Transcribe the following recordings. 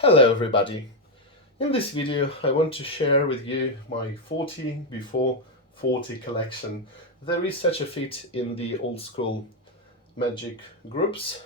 Hello everybody! In this video I want to share with you my 40 before 40 collection. There is such a feat in the old school magic groups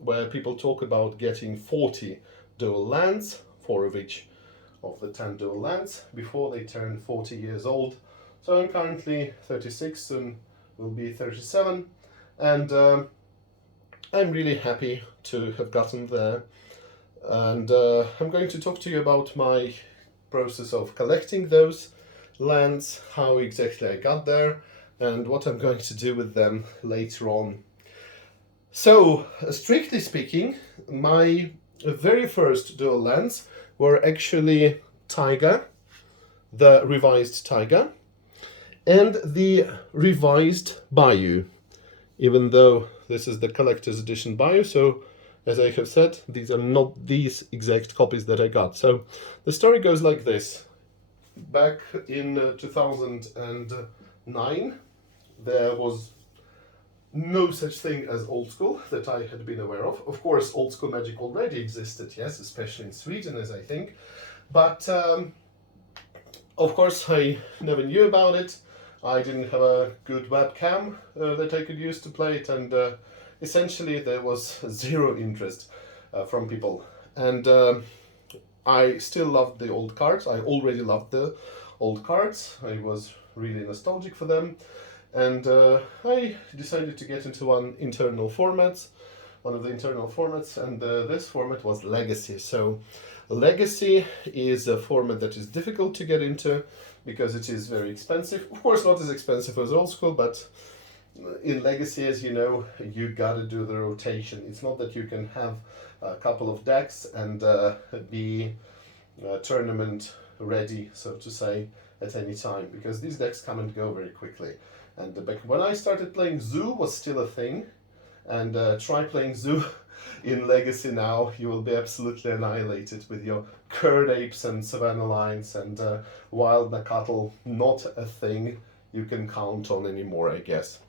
where people talk about getting 40 dual lands, 4 of each of the 10 dual lands, before they turn 40 years old. So I'm currently 36, soon will be 37, and I'm really happy to have gotten there. And I'm going to talk to you about my process of collecting those lands, how exactly I got there, and what I'm going to do with them later on. So, strictly speaking, my very first dual lands were actually Taiga, the revised Taiga, and the revised Bayou, even though this is the collector's edition Bayou, so as I have said, these are not these exact copies that I got. So the story goes like this. Back in 2009, there was no such thing as old school that I had been aware of. Of course, old school magic already existed, yes, especially in Sweden, as I think. But of course, I never knew about it. I didn't have a good webcam that I could use to play it, and essentially there was zero interest from people. And I still loved the old cards. I already loved the old cards. I was really nostalgic for them. And I decided to get into one of the internal formats, and this format was Legacy. So Legacy is a format that is difficult to get into because it is very expensive. Of course, not as expensive as old school, but in Legacy, as you know, you gotta do the rotation. It's not that you can have a couple of decks and be tournament ready, so to say, at any time, because these decks come and go very quickly. And back when I started playing, Zoo was still a thing, and try playing Zoo in Legacy now, you will be absolutely annihilated with your Curd Apes and Savannah Lions and Wild Nakatl, not a thing you can count on anymore, I guess.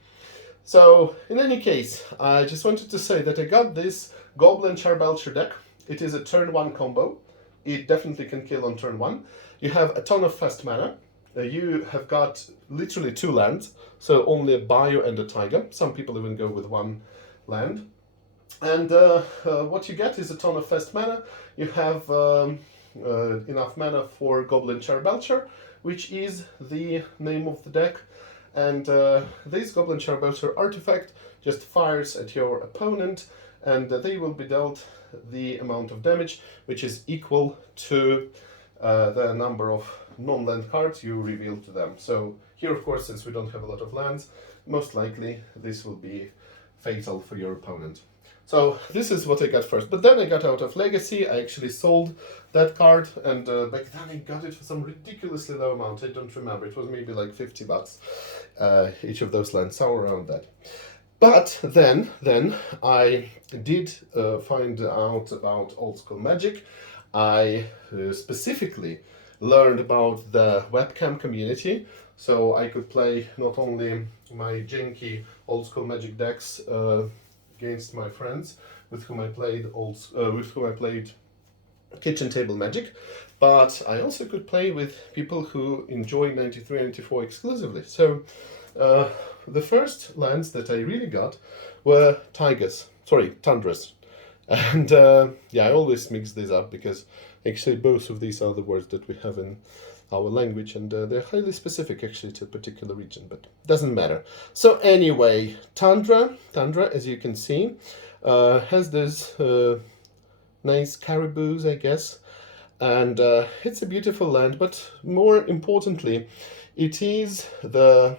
So, in any case, I just wanted to say that I got this Goblin Char Belcher deck. It is a turn 1 combo. It definitely can kill on turn 1. You have a ton of fast mana. You have got literally 2 lands, so only a Bayou and a Taiga. Some people even go with 1 land. And what you get is a ton of fast mana. You have enough mana for Goblin Char Belcher, which is the name of the deck. And this Goblin Char Belcher artifact just fires at your opponent, and they will be dealt the amount of damage, which is equal to the number of non-land cards you reveal to them. So here, of course, since we don't have a lot of lands, most likely this will be fatal for your opponent. So this is what I got first. But then I got out of Legacy. I actually sold that card, and back then I got it for some ridiculously low amount. I don't remember. It was maybe like $50 each of those lands, somewhere around that. But then I did find out about old school magic. I specifically learned about the webcam community, so I could play not only my janky old school magic decks against my friends with whom I played kitchen table magic, but I also could play with people who enjoy 93-94 exclusively. So the first lands that I really got were Tundras. And yeah, I always mix these up because actually both of these are the words that we have in our language, and they're highly specific actually to a particular region, but doesn't matter. So anyway, Tundra, as you can see, has this nice caribous, I guess, and it's a beautiful land, but more importantly, it is the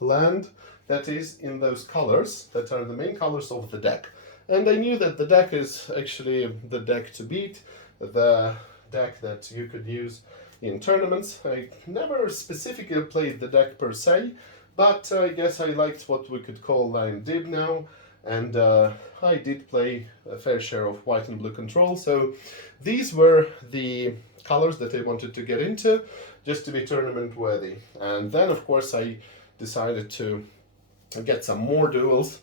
land that is in those colors that are the main colors of the deck. And I knew that the deck is actually the deck to beat, the deck that you could use in tournaments. I never specifically played the deck per se, but I guess I liked what we could call line dib now, and I did play a fair share of white and blue control, so these were the colors that I wanted to get into just to be tournament worthy. And then of course I decided to get some more duels.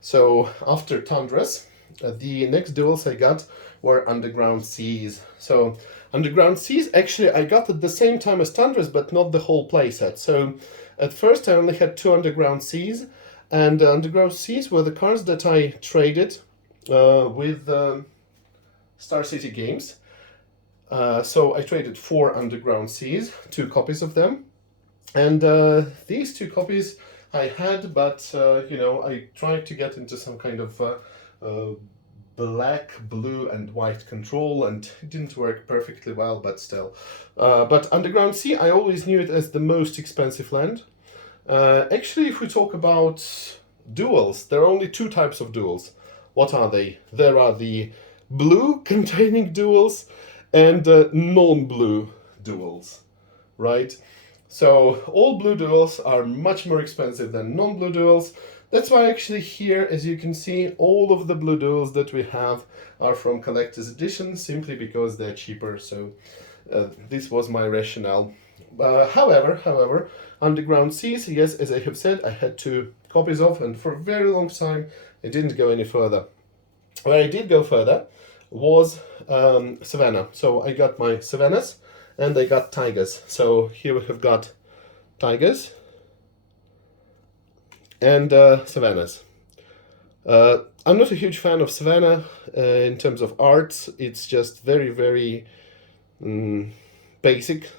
So after Tundras, the next duels I got were Underground Seas. So Underground Seas, actually I got at the same time as Tundras, but not the whole playset. So at first I only had 2 Underground Seas, and Underground Seas were the cards that I traded with Star City Games. So I traded 4 Underground Seas, 2 copies of them, and these 2 copies I had, but you know, I tried to get into some kind of black, blue, and white control, and it didn't work perfectly well, but still. But Underground Sea, I always knew it as the most expensive land. Actually, if we talk about duels, there are only 2 types of duels. What are they? There are the blue containing duels and non-blue duels, right? So all blue duels are much more expensive than non-blue duels. That's why actually here, as you can see, all of the blue duels that we have are from collector's edition, simply because they're cheaper. So this was my rationale. However, Underground Seas, yes, as I have said, I had 2 copies of, and for a very long time I didn't go any further. Where I did go further was Savannah. So I got my Savannahs and I got Tigers. So here we have got Tigers and Savannahs. I'm not a huge fan of Savannah in terms of art. It's just very, very basic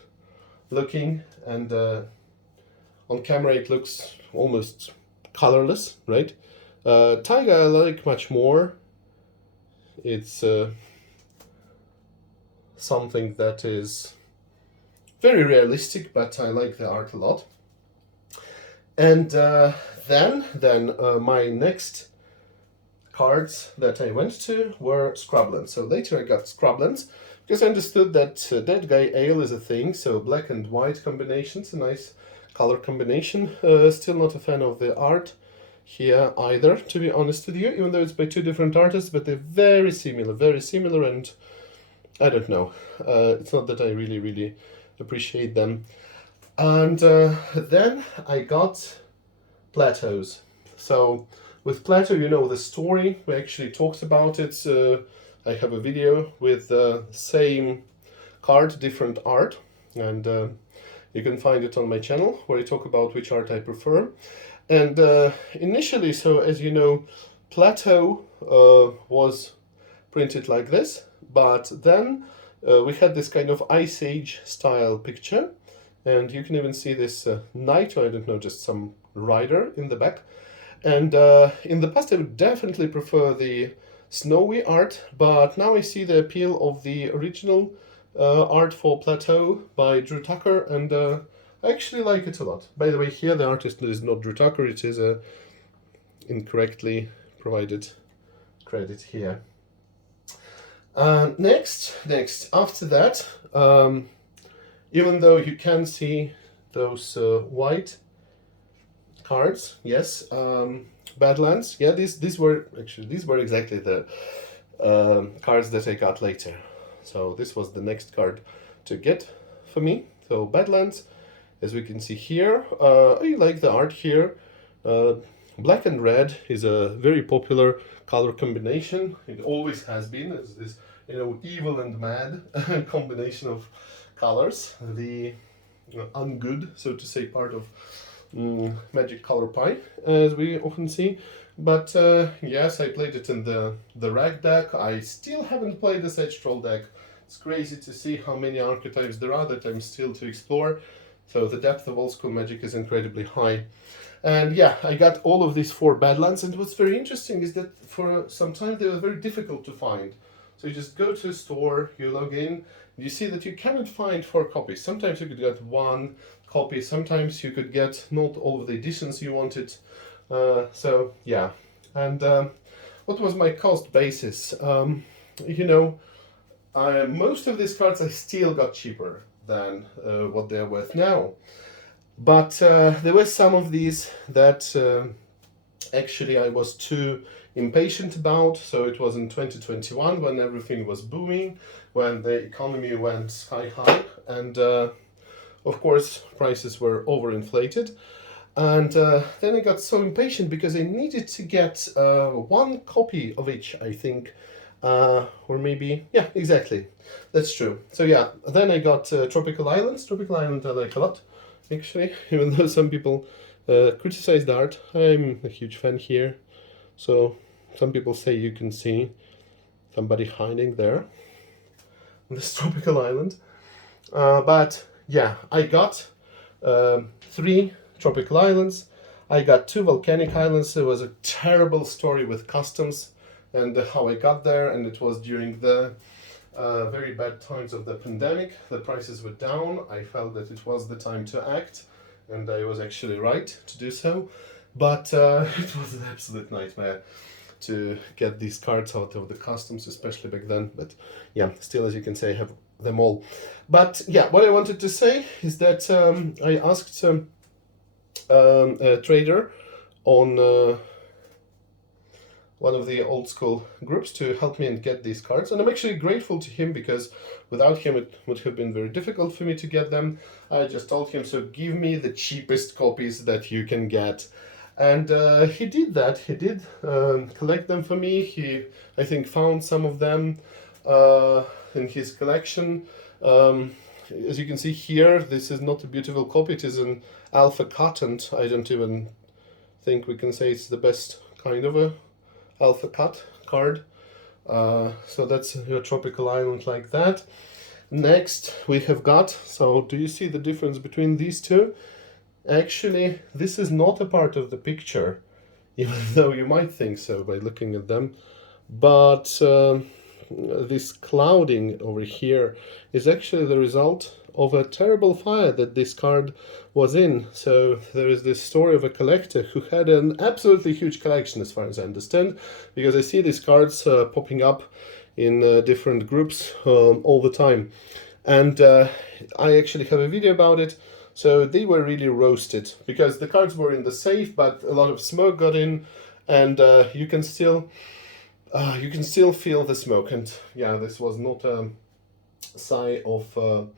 looking, and on camera it looks almost colorless, right? Tiger I like much more. It's something that is very realistic, but I like the art a lot. And then my next cards that I went to were Scrublands. So later I got Scrublands because I understood that Dead Guy Ale is a thing, so black and white combinations, a nice color combination. Still not a fan of the art here either, to be honest with you, even though it's by 2 different artists, but they're very similar, and I don't know. It's not that I really appreciate them. And then I got Plateaus. So with Plateau, you know the story. We actually talked about it. I have a video with the same card, different art, and you can find it on my channel where I talk about which art I prefer. And initially, so as you know, Plateau was printed like this, but then we had this kind of Ice Age style picture, and you can even see this knight, or I don't know, just some rider in the back. And in the past I would definitely prefer the snowy art, but now I see the appeal of the original art for Plateau by Drew Tucker, and I actually like it a lot. By the way, here the artist is not Drew Tucker, it is a incorrectly provided credit here. Next, after that, even though you can see those white cards, yes, Badlands, yeah, these were exactly the cards that I got later. So this was the next card to get for me. So Badlands, as we can see here, I like the art here. Black and red is a very popular color combination. It always has been. It's this, you know, evil and mad combination of colors. The ungood, so to say, part of Magic Color Pie, as we often see. But yes, I played it in the rag deck. I still haven't played the Sedge Troll deck. It's crazy to see how many archetypes there are that I'm still to explore. So the depth of old school Magic is incredibly high. And yeah, I got all of these 4 Badlands, and what's very interesting is that for some time they were very difficult to find. So you just go to a store, you log in, and you see that you cannot find 4 copies. Sometimes you could get 1 copy, sometimes you could get not all of the editions you wanted. So yeah, and what was my cost basis? You know, most of these cards I still got cheaper than what they're worth now. But there were some of these that actually I was too impatient about. So it was in 2021 when everything was booming, when the economy went sky high, and of course prices were overinflated. And then I got so impatient because I needed to get one copy of each, I think. Or maybe, yeah, exactly. That's true. So yeah, then I got Tropical Islands. Tropical Island I like a lot, actually, even though some people criticize the art. I'm a huge fan here. So some people say you can see somebody hiding there on this tropical island. But yeah, I got 3 tropical islands. I got 2 volcanic islands. It was a terrible story with customs and how I got there, and it was during the very bad times of the pandemic. The prices were down. I felt that it was the time to act, and I was actually right to do so. But it was an absolute nightmare to get these cards out of the customs, especially back then. But yeah, still, as you can see, I have them all. But yeah, what I wanted to say is that I asked a trader on one of the old school groups to help me and get these cards, and I'm actually grateful to him because without him it would have been very difficult for me to get them. I just told him, so give me the cheapest copies that you can get. And he did that. He did collect them for me. He, I think, found some of them in his collection. As you can see here, this is not a beautiful copy. It is an alpha cut, and I don't even think we can say it's the best kind of a alpha cut card. So that's your tropical island like that. Next we have got, so do you see the difference between these two? Actually, this is not a part of the picture, even though you might think so by looking at them. But this clouding over here is actually the result of a terrible fire that this card was in. So there is this story of a collector who had an absolutely huge collection, as far as I understand, because I see these cards popping up in different groups all the time. And I actually have a video about it. So they were really roasted because the cards were in the safe, but a lot of smoke got in, and you can still feel the smoke. And yeah, this was not a sigh of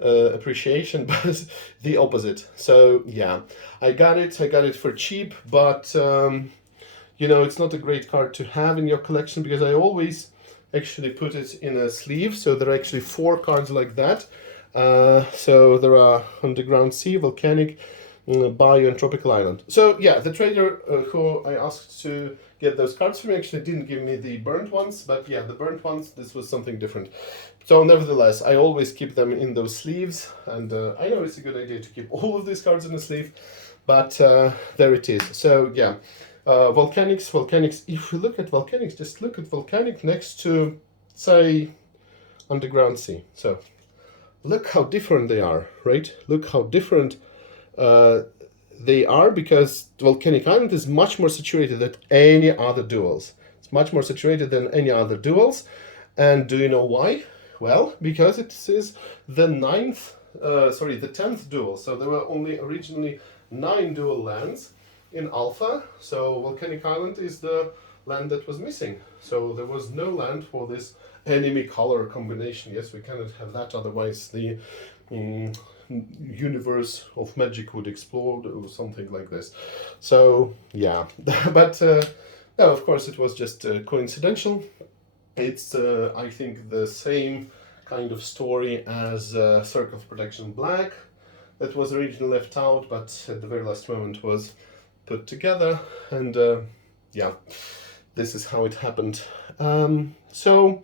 appreciation, but the opposite. So yeah, I got it for cheap, but you know, it's not a great card to have in your collection because I always actually put it in a sleeve. So there are actually 4 cards like that. So there are Underground Sea, Volcanic, Bayou, and Tropical Island. So yeah, the trader who I asked to get those cards for me actually didn't give me the burnt ones, but yeah, the burnt ones, this was something different. So nevertheless, I always keep them in those sleeves, and I know it's a good idea to keep all of these cards in a sleeve, but there it is. So yeah, Volcanics, if we look at Volcanics, just look at Volcanic next to, say, Underground Sea. So look how different they are, right? Look how different they are, because Volcanic Island is much more saturated than any other duels. It's much more saturated than any other duels. And do you know why? Well, because it is the 10th duel. So there were only originally 9 dual lands in Alpha. So Volcanic Island is the land that was missing. So there was no land for this enemy color combination. Yes, we cannot have that, otherwise the universe of magic would explode or something like this. So yeah, but no, of course it was just coincidental. It's I think the same kind of story as Circle of Protection Black that was originally left out, but at the very last moment was put together, and yeah, this is how it happened. So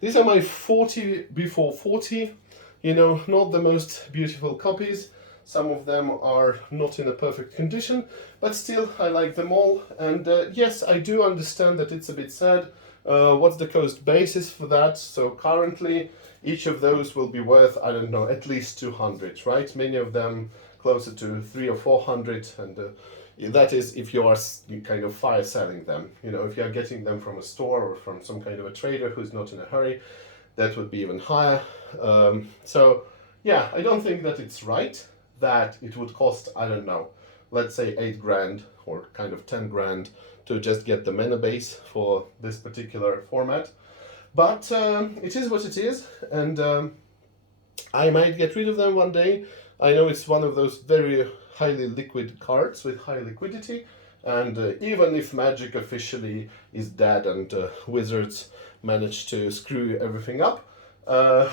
these are my 40 before 40, you know, not the most beautiful copies. Some of them are not in a perfect condition, but still I like them all. And yes, I do understand that it's a bit sad. What's the cost basis for that? So currently each of those will be worth, I don't know, at least 200, right? Many of them closer to 300 or 400, and that is if you are kind of fire selling them. You know, if you are getting them from a store or from some kind of a trader who's not in a hurry, that would be even higher. So yeah, I don't think that it's right that it would cost, I don't know, let's say 8 grand or kind of 10 grand to just get the mana base for this particular format. But it is what it is, and I might get rid of them one day. I know it's one of those very highly liquid cards with high liquidity, and even if Magic officially is dead and Wizards managed to screw everything up, uh,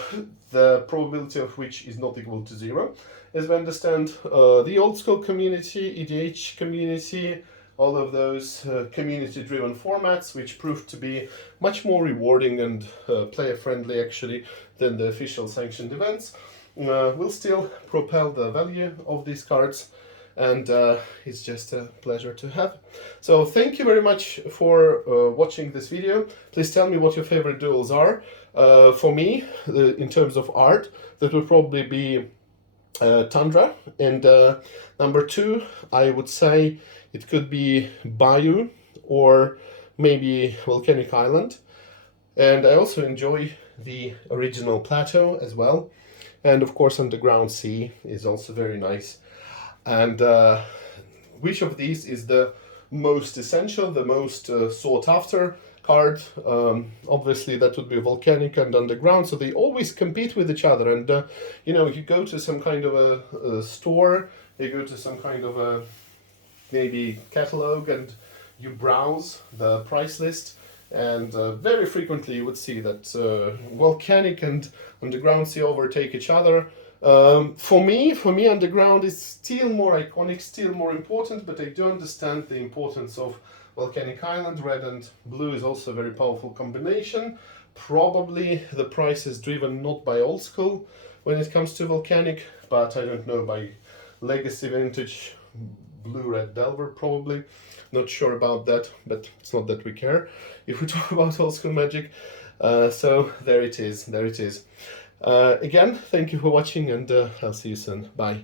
the probability of which is not equal to zero. As we understand, the old school community, EDH community, all of those community-driven formats, which proved to be much more rewarding and player-friendly actually than the official sanctioned events, will still propel the value of these cards, and it's just a pleasure to have. So thank you very much for watching this video. Please tell me what your favorite duels are. For me, in terms of art, that would probably be Tundra, and number 2, I would say it could be Bayou or maybe Volcanic Island. And I also enjoy the original Plateau as well. And of course, Underground Sea is also very nice. And which of these is the most essential, the most sought after card? Obviously, that would be Volcanic and Underground. So they always compete with each other. And you know, you go to some kind of a store, you go to some kind of a maybe catalog, and you browse the price list, and very frequently you would see that Volcanic and Underground Sea overtake each other. For me, Underground is still more iconic, still more important, but I do understand the importance of Volcanic Island. Red and blue is also a very powerful combination. Probably the price is driven not by old school when it comes to Volcanic, but I don't know, by Legacy, Vintage, Blue-Red Delver probably. Not sure about that, but it's not that we care if we talk about old school Magic. So there it is, there it is. Again, thank you for watching, and I'll see you soon. Bye.